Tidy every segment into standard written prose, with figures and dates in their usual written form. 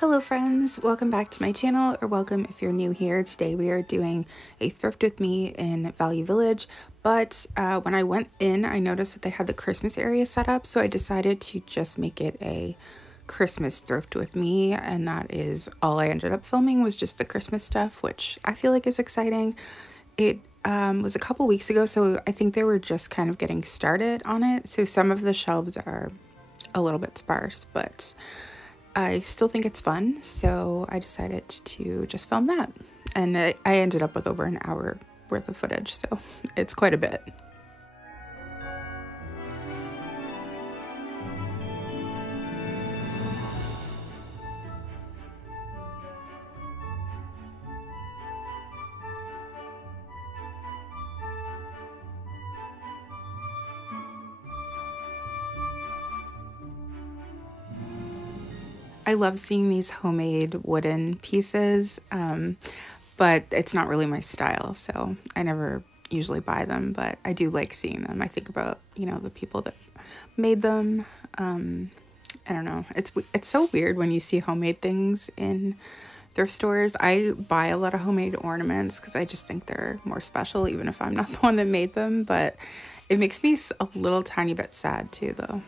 Hello friends, welcome back to my channel, or welcome if you're new here. Today we are doing a thrift with me in Value Village, but when I went in I noticed that they had the Christmas area set up, so I decided to just make it a Christmas thrift with me, and that is all I ended up filming, was just the Christmas stuff, which I feel like is exciting. It was a couple weeks ago, so I think they were just kind of getting started on it, so some of the shelves are a little bit sparse, but I still think it's fun, so I decided to just film that. And I ended up with over an hour worth of footage, so it's quite a bit. I love seeing these homemade wooden pieces, but it's not really my style, so I never usually buy them, but I do like seeing them. I think about, you know, the people that made them. I don't know. It's so weird when you see homemade things in thrift stores. I buy a lot of homemade ornaments because I just think they're more special, even if I'm not the one that made them, but it makes me a little tiny bit sad too, though.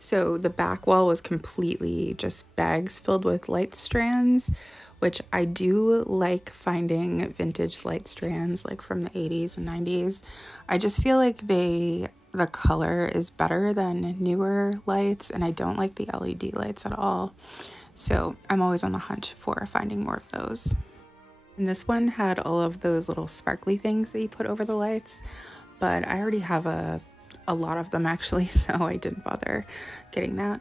So the back wall was completely just bags filled with light strands, which I do like finding vintage light strands like from the 80s and 90s. I just feel like the color is better than newer lights, and I don't like the LED lights at all. So I'm always on the hunt for finding more of those. And this one had all of those little sparkly things that you put over the lights, but I already have a lot of them actually, so I didn't bother getting that.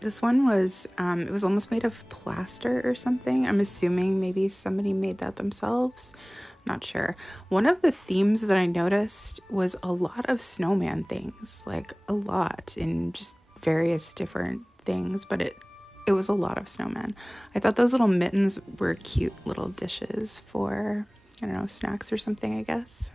This one was, it was almost made of plaster or something. I'm assuming maybe somebody made that themselves. Not sure. One of the themes that I noticed was a lot of snowman things, like a lot in just various different things, but it was a lot of snowmen. I thought those little mittens were cute little dishes for, I don't know, snacks or something, I guess.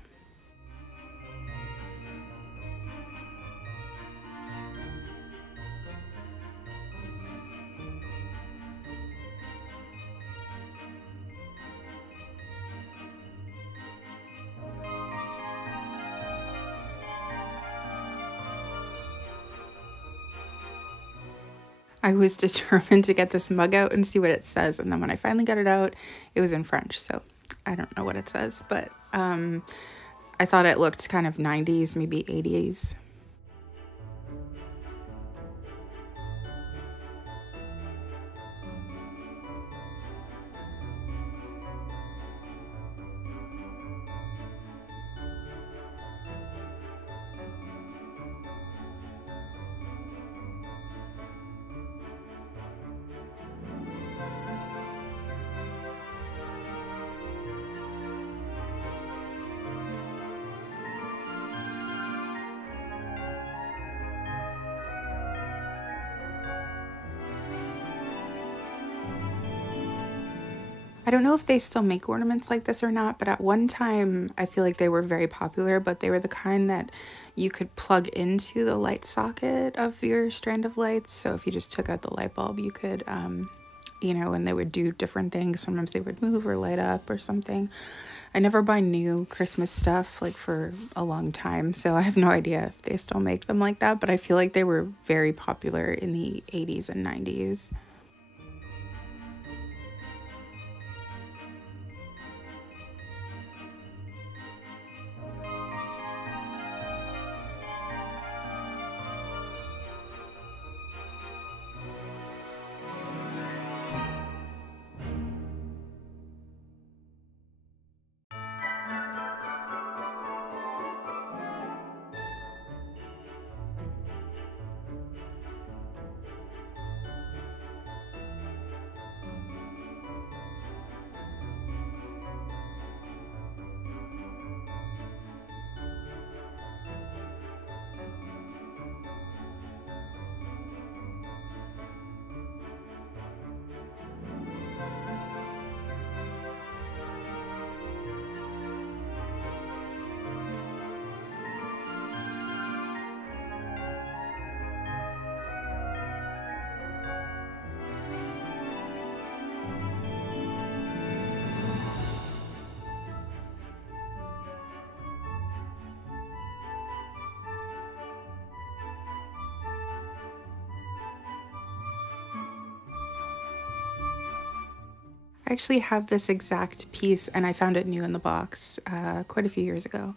I was determined to get this mug out and see what it says, and then when I finally got it out, it was in French, so I don't know what it says, but I thought it looked kind of 90s, maybe 80s. I don't know if they still make ornaments like this or not, but at one time I feel like they were very popular, but they were the kind that you could plug into the light socket of your strand of lights. So if you just took out the light bulb, you could, you know, and they would do different things. Sometimes they would move or light up or something. I never buy new Christmas stuff like for a long time, so I have no idea if they still make them like that, but I feel like they were very popular in the 80s and 90s. I actually have this exact piece and I found it new in the box quite a few years ago.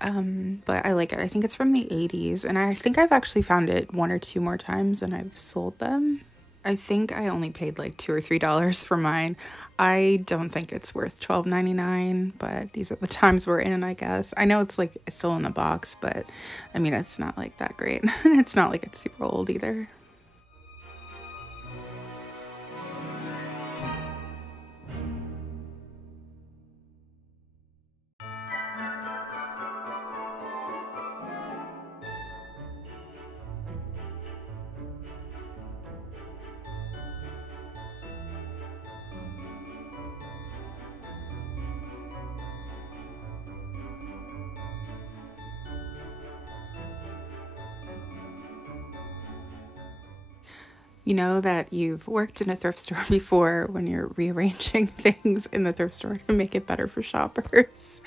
But I like it. I think it's from the 80s and I think I've actually found it one or two more times and I've sold them. I think I only paid like $2 or $3 for mine. I don't think it's worth $12.99, but these are the times we're in, I guess. I know it's like it's still in the box, but I mean, it's not like that great. It's not like it's super old either. You know that you've worked in a thrift store before when you're rearranging things in the thrift store to make it better for shoppers.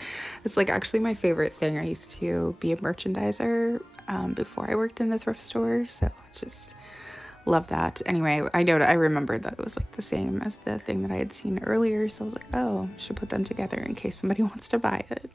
It's like actually my favorite thing. I used to be a merchandiser before I worked in the thrift store, so I just love that. Anyway, I remembered that it was like the same as the thing that I had seen earlier, so I was like, oh, I should put them together in case somebody wants to buy it.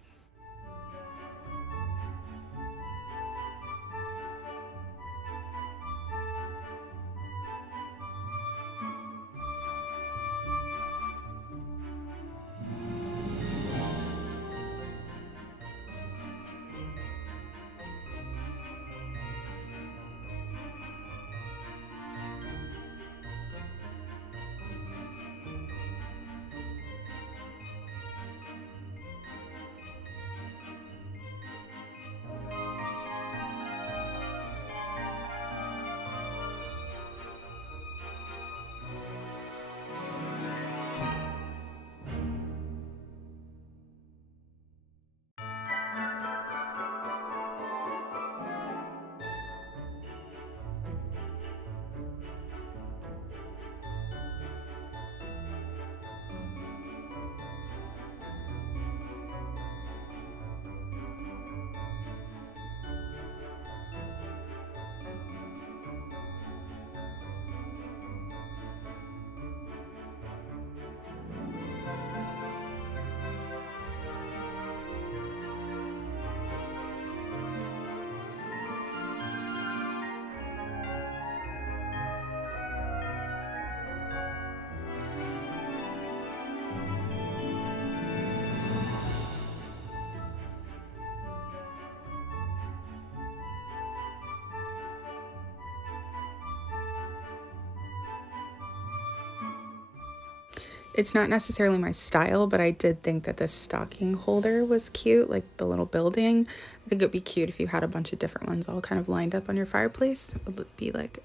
It's not necessarily my style, but I did think that this stocking holder was cute, like the little building. I think it'd be cute if you had a bunch of different ones all kind of lined up on your fireplace. It would be like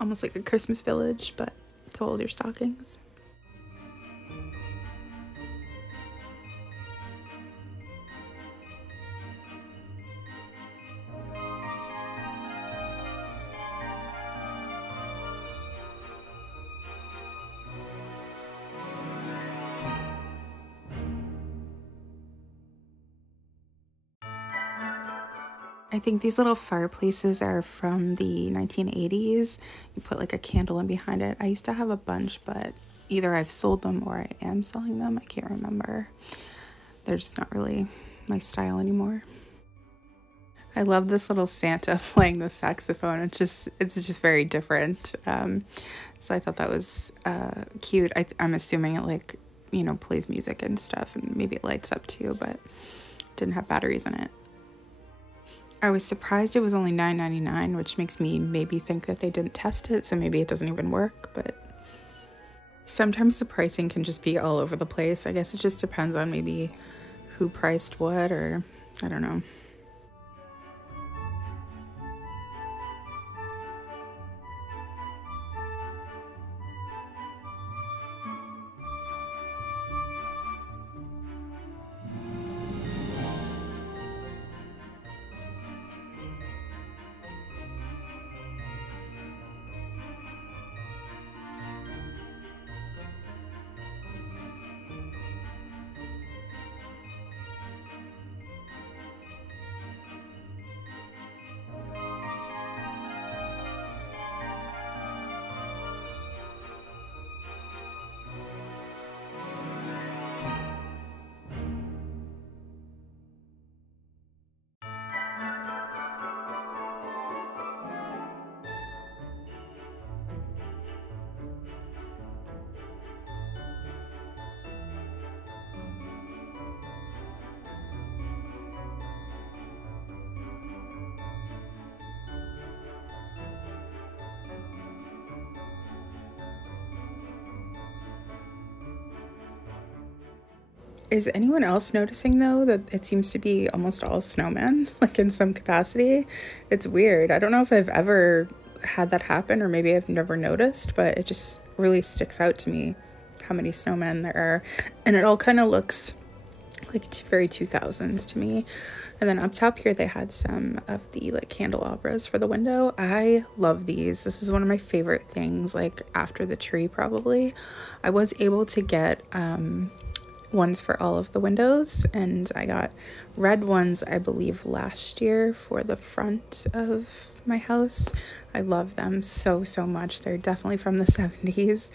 almost like a Christmas village, but to hold your stockings. I think these little fireplaces are from the 1980s. You put like a candle in behind it. I used to have a bunch, but either I've sold them or I am selling them. I can't remember. They're just not really my style anymore. I love this little Santa playing the saxophone. It's just very different. So I thought that was cute. I'm assuming it like, you know, plays music and stuff and maybe it lights up too, but didn't have batteries in it. I was surprised it was only $9.99, which makes me maybe think that they didn't test it, so maybe it doesn't even work, but sometimes the pricing can just be all over the place. I guess it just depends on maybe who priced what, or I don't know. Is anyone else noticing though that it seems to be almost all snowmen, like in some capacity? It's weird. I don't know if I've ever had that happen, or maybe I've never noticed, but it just really sticks out to me how many snowmen there are. And it all kind of looks like very 2000s to me. And then up top here they had some of the like candelabras for the window. I love these. This is one of my favorite things, like after the tree probably. I was able to get ones for all of the windows, and I got red ones I believe last year for the front of my house. I love them so much. They're definitely from the 70s.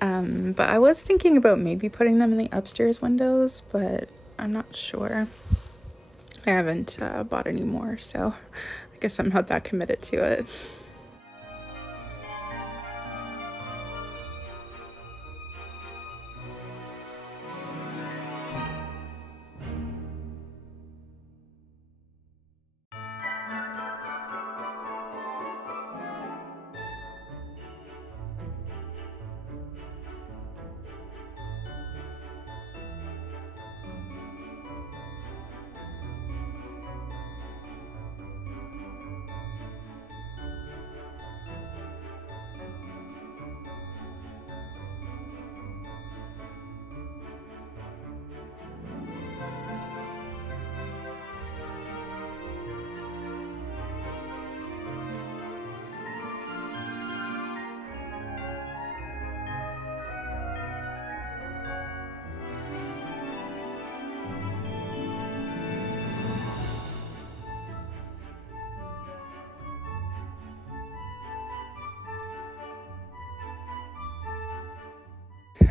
But I was thinking about maybe putting them in the upstairs windows, but I'm not sure. I haven't bought any more, so I guess I'm not that committed to it.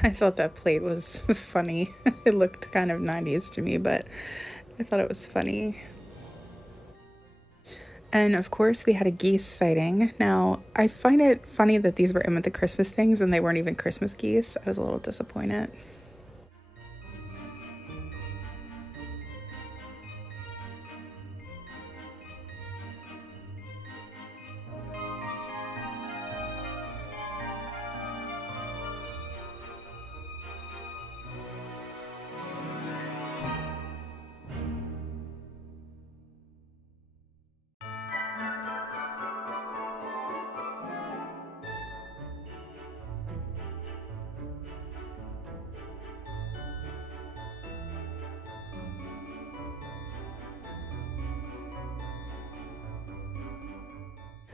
I thought that plate was funny. It looked kind of 90s to me, but I thought it was funny. And of course we had a geese sighting. Now, I find it funny that these were in with the Christmas things and they weren't even Christmas geese. I was a little disappointed.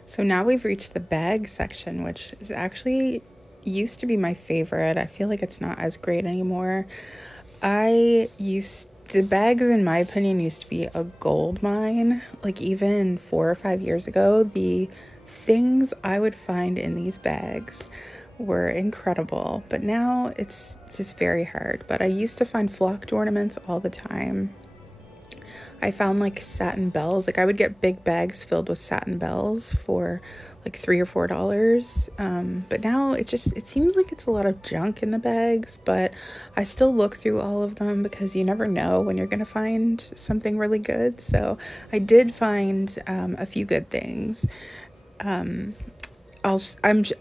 So now we've reached the bag section, which is actually used to be my favorite. I feel like it's not as great anymore. The bags, in my opinion, used to be a gold mine. Like even 4 or 5 years ago, the things I would find in these bags were incredible, but now it's just very hard. But I used to find flocked ornaments all the time. I found like satin bells. Like I would get big bags filled with satin bells for like $3 or $4. But now it seems like it's a lot of junk in the bags, but I still look through all of them because you never know when you're gonna find something really good. So I did find a few good things. I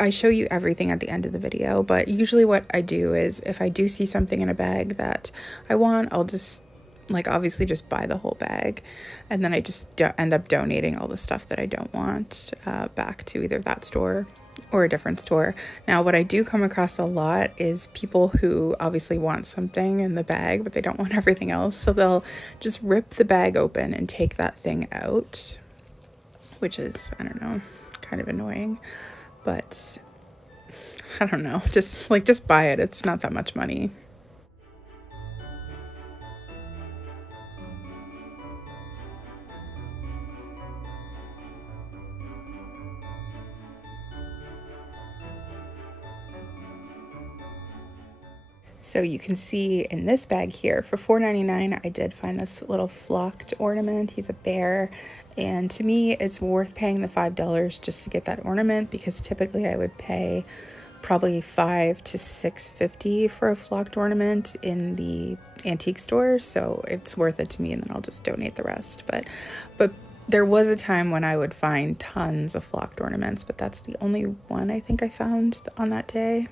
show you everything at the end of the video, but usually what I do is if I do see something in a bag that I want, I'll just like obviously just buy the whole bag, and then I just end up donating all the stuff that I don't want back to either that store or a different store. Now what I do come across a lot is people who obviously want something in the bag but they don't want everything else, so they'll just rip the bag open and take that thing out, which is, I don't know, kind of annoying. But I don't know, just buy it. It's not that much money. So you can see in this bag here for $4.99, I did find this little flocked ornament. He's a bear, and to me it's worth paying the $5 just to get that ornament, because typically I would pay probably $5 to $6.50 for a flocked ornament in the antique store, so it's worth it to me, and then I'll just donate the rest. But there was a time when I would find tons of flocked ornaments, but that's the only one I think I found on that day.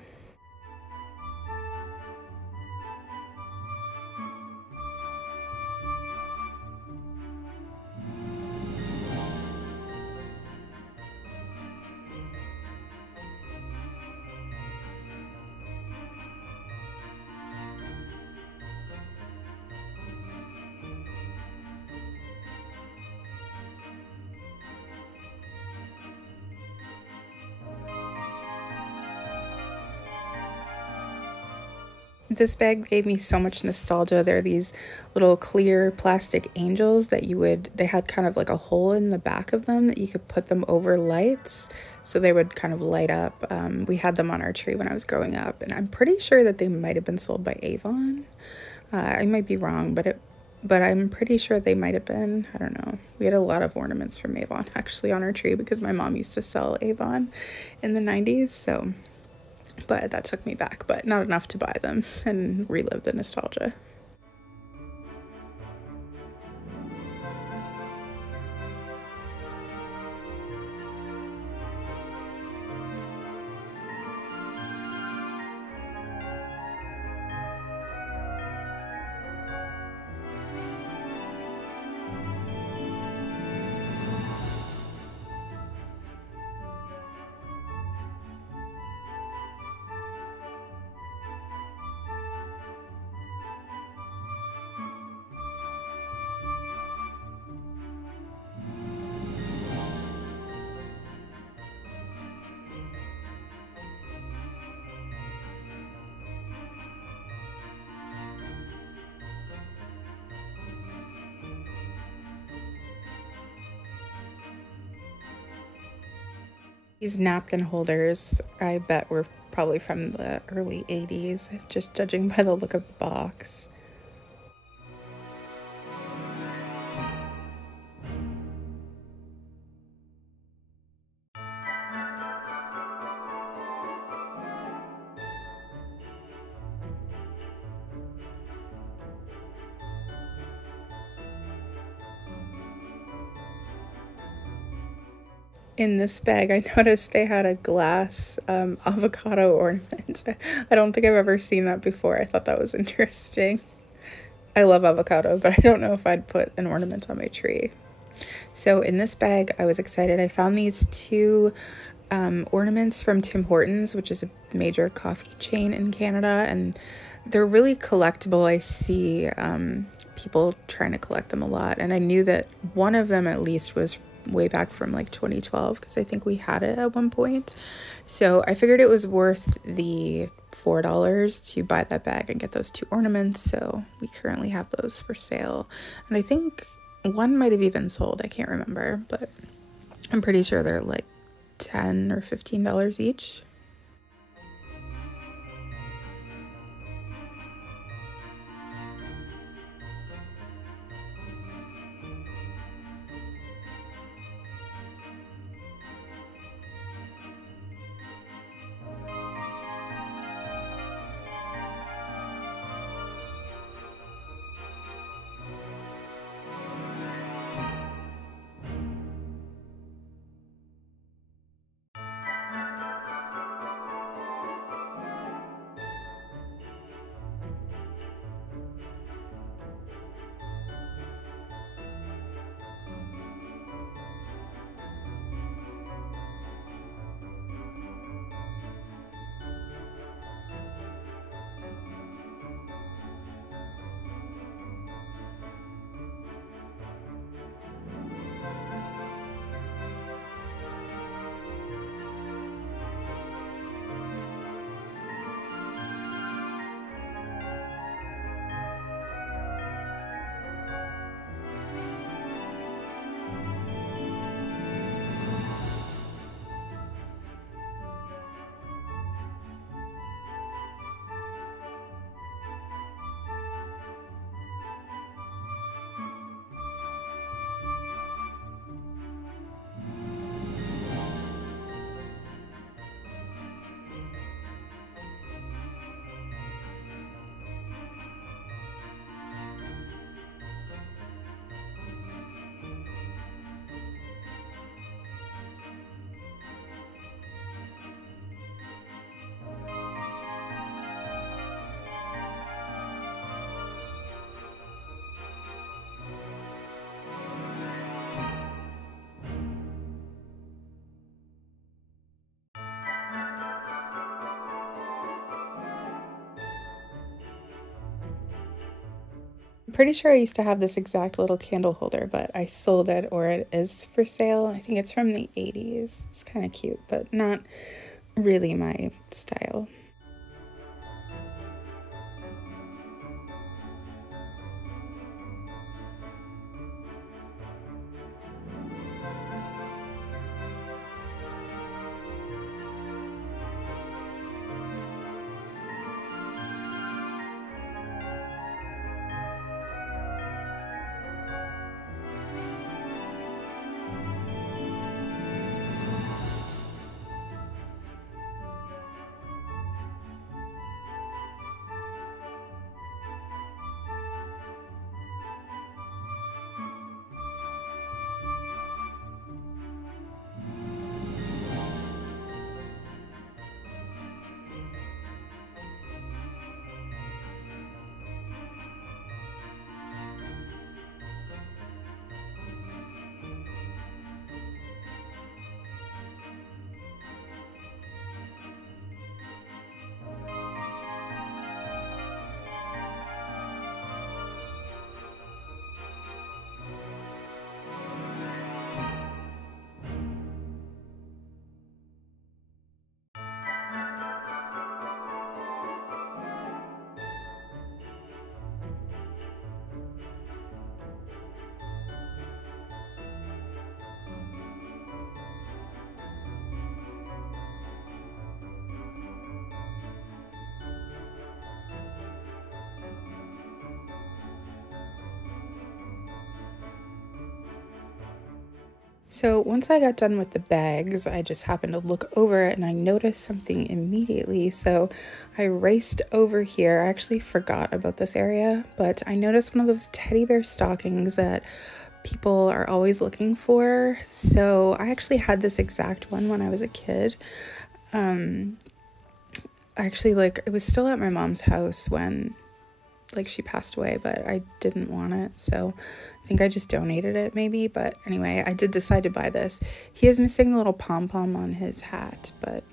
This bag gave me so much nostalgia. They're these little clear plastic angels that they had kind of like a hole in the back of them that you could put them over lights so they would kind of light up. We had them on our tree when I was growing up, and I'm pretty sure that they might have been sold by Avon. I might be wrong, but I'm pretty sure they might have been. I don't know. We had a lot of ornaments from Avon actually on our tree because my mom used to sell Avon in the 90s, so... But that took me back, but not enough to buy them and relive the nostalgia. These napkin holders, I bet were probably from the early 80s, just judging by the look of the box. In this bag, I noticed they had a glass avocado ornament. I don't think I've ever seen that before. I thought that was interesting. I love avocado, but I don't know if I'd put an ornament on my tree. So in this bag, I was excited. I found these two ornaments from Tim Hortons, which is a major coffee chain in Canada, and they're really collectible. I see people trying to collect them a lot, and I knew that one of them at least was way back from like 2012 because I think we had it at one point. So I figured it was worth the $4 to buy that bag and get those two ornaments. So we currently have those for sale, and I think one might have even sold. I can't remember, but I'm pretty sure they're like $10 or $15 each. I'm pretty sure I used to have this exact little candle holder, but I sold it, or it is for sale. I think it's from the 80s. It's kind of cute, but not really my style. So once I got done with the bags, I just happened to look over it and I noticed something immediately. So I raced over here. I actually forgot about this area, but I noticed one of those teddy bear stockings that people are always looking for. So I actually had this exact one when I was a kid. Actually, like, it was still at my mom's house when, like, she passed away, but I didn't want it, so I think I just donated it maybe. But anyway, I did decide to buy this. He is missing the little pom-pom on his hat, but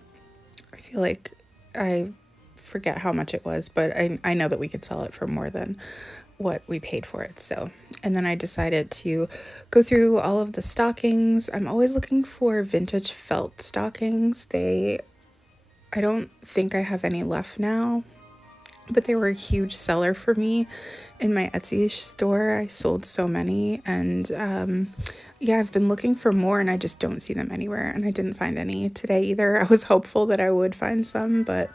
I feel like I forget how much it was, but I know that we could sell it for more than what we paid for it. So, and then I decided to go through all of the stockings. I'm always looking for vintage felt stockings. I don't think I have any left now, but they were a huge seller for me in my Etsy store. I sold so many, and yeah, I've been looking for more and I just don't see them anywhere, and I didn't find any today either. I was hopeful that I would find some, but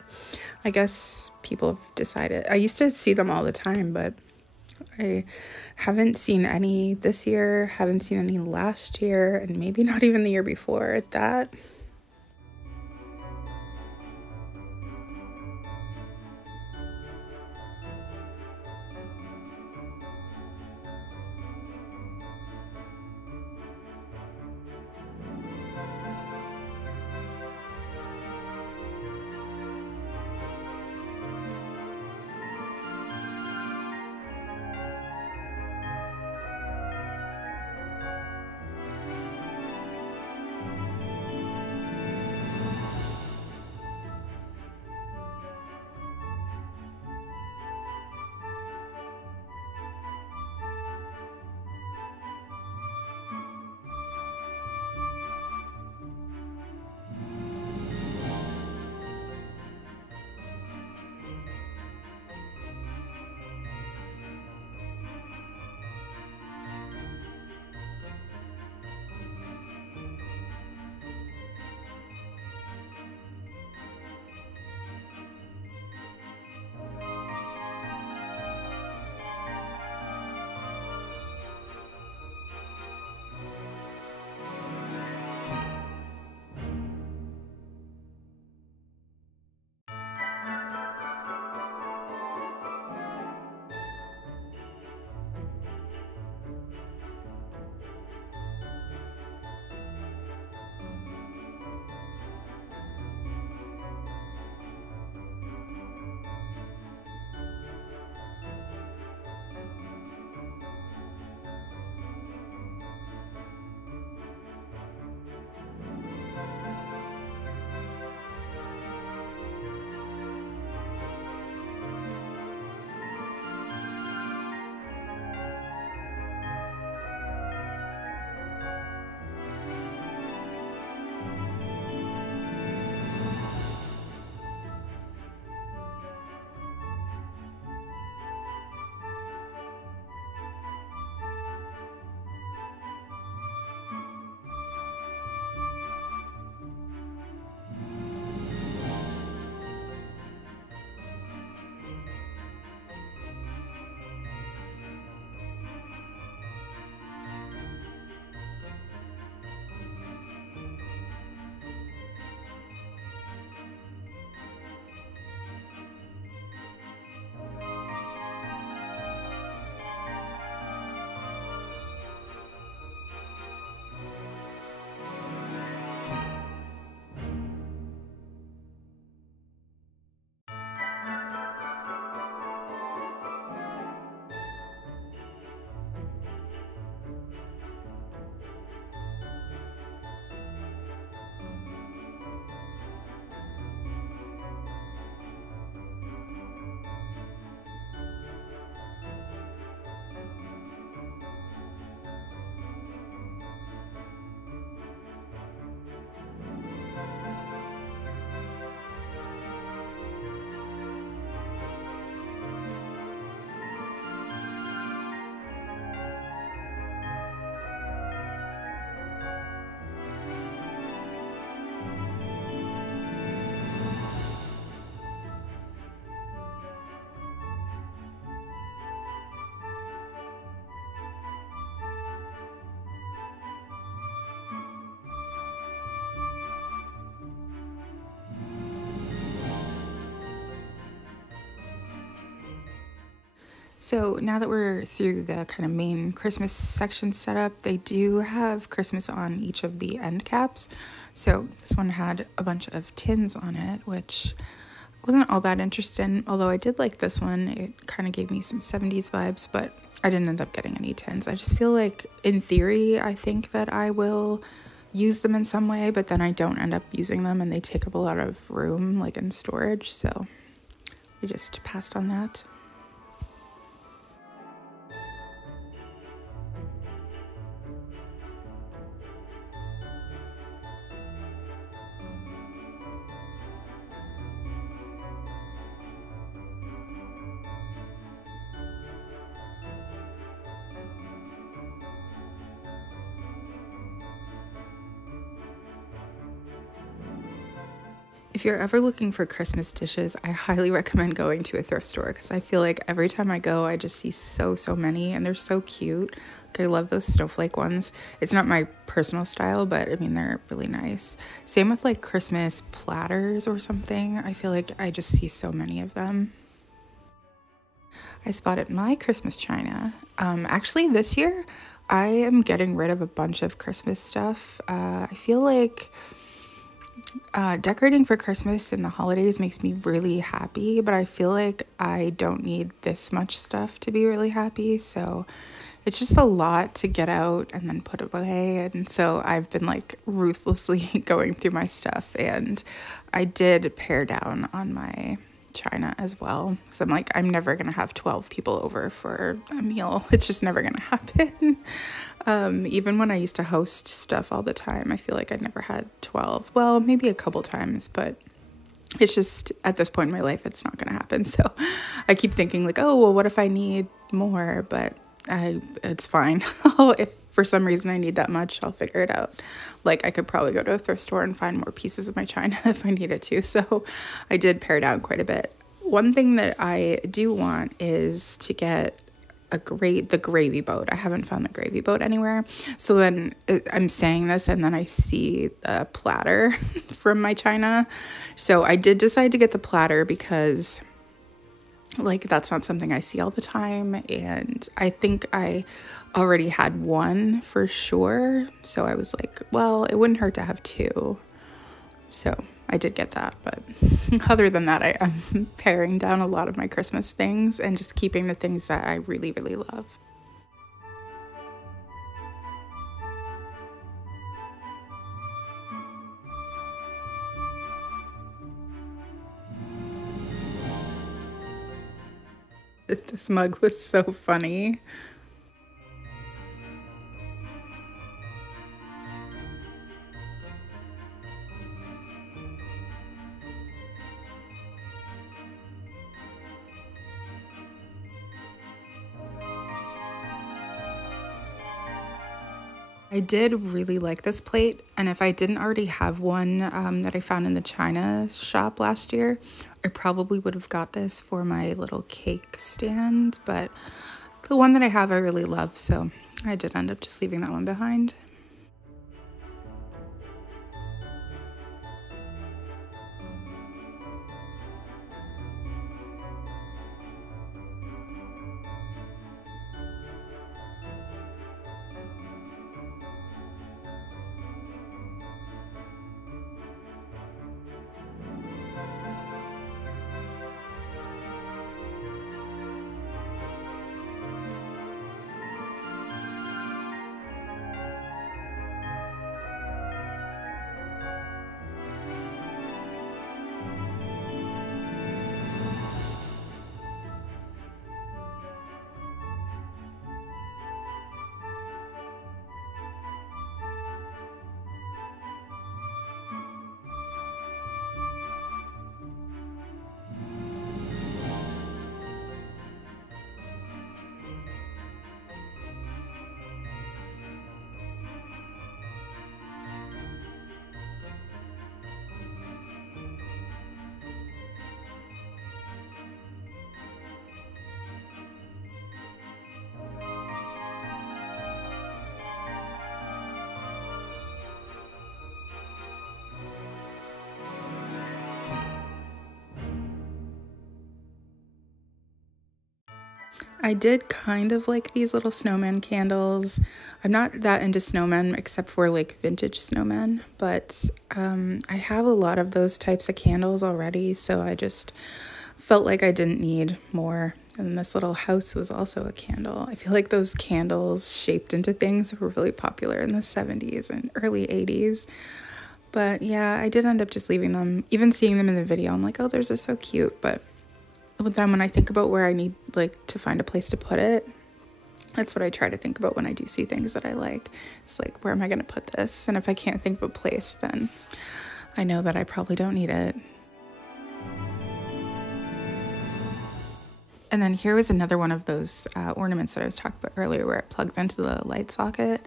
I guess people have decided. I used to see them all the time, but I haven't seen any this year, haven't seen any last year, and maybe not even the year before at that. So now that we're through the kind of main Christmas section setup, they do have Christmas on each of the end caps. So this one had a bunch of tins on it, which I wasn't all that interested in, although I did like this one. It kind of gave me some 70s vibes, but I didn't end up getting any tins. I just feel like, in theory, I think that I will use them in some way, but then I don't end up using them and they take up a lot of room, like in storage, so we just passed on that. If you're ever looking for Christmas dishes, I highly recommend going to a thrift store because I feel like every time I go, I just see so many and they're so cute. Like, I love those snowflake ones. It's not my personal style, but I mean, they're really nice. Same with like Christmas platters or something. I feel like I just see so many of them. I spotted my Christmas china. Actually, this year, I am getting rid of a bunch of Christmas stuff. I feel like decorating for Christmas and the holidays makes me really happy, but I feel like I don't need this much stuff to be really happy, so it's just a lot to get out and then put away. And so I've been like ruthlessly going through my stuff, and I did pare down on my china as well. So I'm like, I'm never gonna have 12 people over for a meal. It's just never gonna happen. Even when I used to host stuff all the time, I feel like I never had 12. Well, maybe a couple times, but it's just, at this point in my life, it's not gonna happen. So I keep thinking like, oh, well, what if I need more? But it's fine. If for some reason I need that much, I'll figure it out. Like, I could probably go to a thrift store and find more pieces of my china if I needed to. So I did pare down quite a bit. One thing that I do want is to get the gravy boat. I haven't found the gravy boat anywhere. So then I'm saying this and then I see a platter from my china. So I did decide to get the platter because like that's not something I see all the time, and I think I already had one for sure. So I was like, well, it wouldn't hurt to have two. So I did get that, but other than that, I'm paring down a lot of my Christmas things and just keeping the things that I really, really love. This mug was so funny. I did really like this plate, and if I didn't already have one that I found in the China shop last year, I probably would have got this for my little cake stand, but the one that I have I really love, so I did end up just leaving that one behind. I did kind of like these little snowman candles. I'm not that into snowmen except for like vintage snowmen, but I have a lot of those types of candles already, so I just felt like I didn't need more. And this little house was also a candle. I feel like those candles shaped into things were really popular in the 70s and early 80s. But yeah, I did end up just leaving them. Even seeing them in the video, I'm like, oh, those are so cute. But then when I think about where I need like to find a place to put it, that's what I try to think about when I do see things that I like. It's like, where am I going to put this? And if I can't think of a place, then I know that I probably don't need it. And then here was another one of those ornaments that I was talking about earlier, where it plugs into the light socket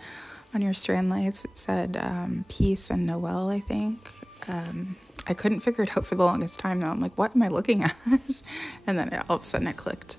on your strand lights. It said peace and Noel, I think. I couldn't figure it out for the longest time though. I'm like, what am I looking at? And then all of a sudden it clicked.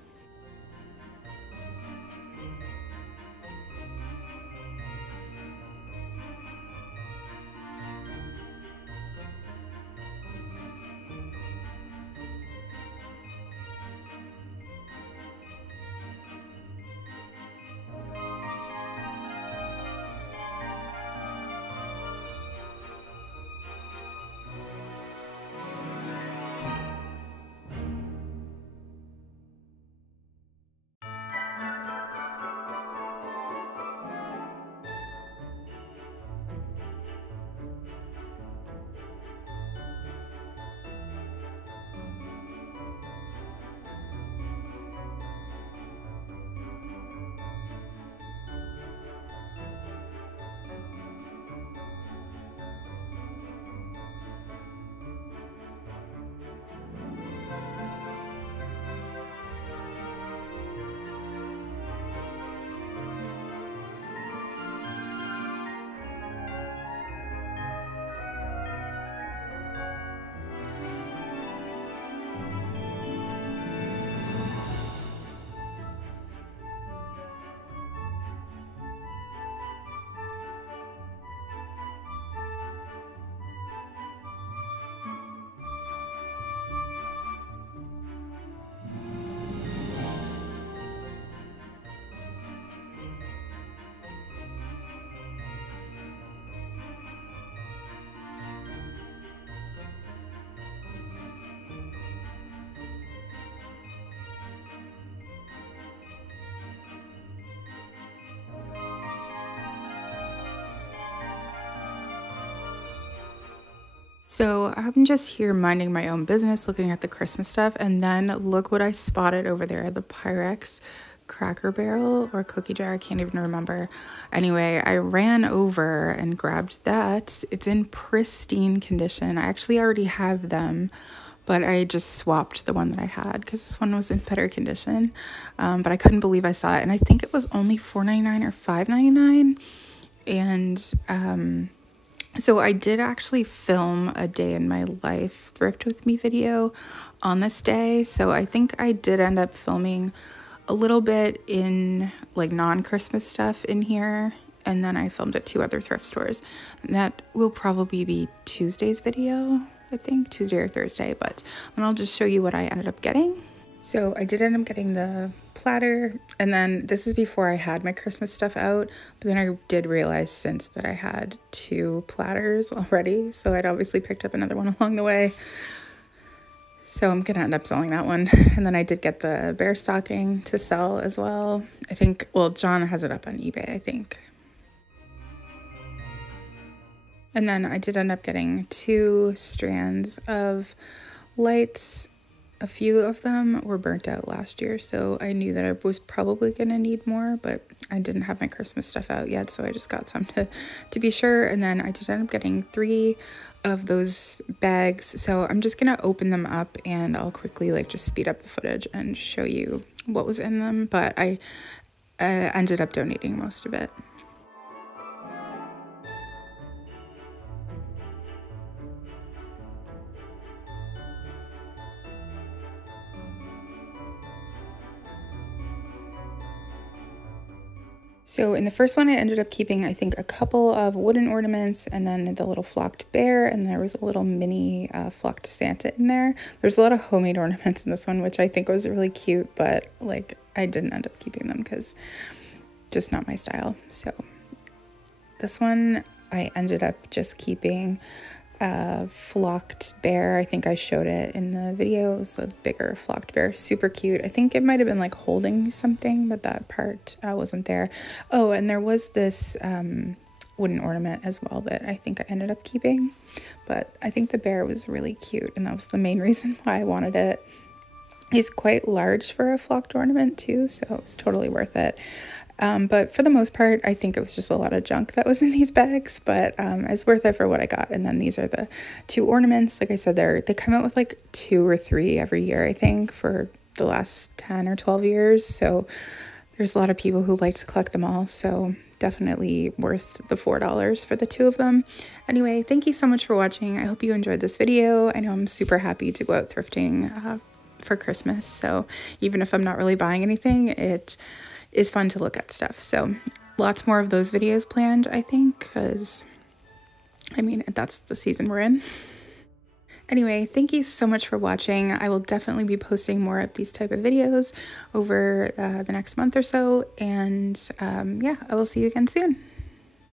So I'm just here minding my own business, looking at the Christmas stuff, and then look what I spotted over there, the Pyrex Cracker Barrel or cookie jar, I can't even remember. Anyway, I ran over and grabbed that. It's in pristine condition. I actually already have them, but I just swapped the one that I had because this one was in better condition. But I couldn't believe I saw it, and I think it was only $4.99 or $5.99. And so I did actually film a day in my life thrift with me video on this day. So I think I did end up filming a little bit in like non-Christmas stuff in here. And then I filmed at 2 other thrift stores. And that will probably be Tuesday's video, I think, Tuesday or Thursday. But then I'll just show you what I ended up getting. So I did end up getting the platter, and then this is before I had my Christmas stuff out, but then I did realize since that I had 2 platters already, so I'd obviously picked up another one along the way. So I'm gonna end up selling that one. And then I did get the bear stocking to sell as well. I think, well, John has it up on eBay, I think. And then I did end up getting 2 strands of lights. A few of them were burnt out last year, so I knew that I was probably going to need more, but I didn't have my Christmas stuff out yet, so I just got some to be sure. And then I did end up getting 3 of those bags, so I'm just going to open them up and I'll quickly like just speed up the footage and show you what was in them, but I ended up donating most of it. So in the first one, I ended up keeping, I think, a couple of wooden ornaments and then the little flocked bear, and there was a little mini flocked Santa in there. There's a lot of homemade ornaments in this one, which I think was really cute, but like I didn't end up keeping them because just not my style. So this one I ended up just keeping a flocked bear. I think I showed it in the video. It was a bigger flocked bear, super cute. I think it might have been like holding something, but that part wasn't there. Oh, and there was this wooden ornament as well that I think I ended up keeping, but I think the bear was really cute, and that was the main reason why I wanted it. He's quite large for a flocked ornament too, so it was totally worth it. But for the most part, I think it was just a lot of junk that was in these bags, but it's worth it for what I got. And then these are the 2 ornaments. Like I said, they come out with like 2 or 3 every year, I think, for the last 10 or 12 years. So there's a lot of people who like to collect them all. So definitely worth the $4 for the 2 of them. Anyway, thank you so much for watching. I hope you enjoyed this video. I know I'm super happy to go out thrifting for Christmas. So even if I'm not really buying anything, it is fun to look at stuff. So lots more of those videos planned, I think, because I mean, that's the season we're in. Anyway, thank you so much for watching. I will definitely be posting more of these type of videos over the next month or so. And yeah, I will see you again soon.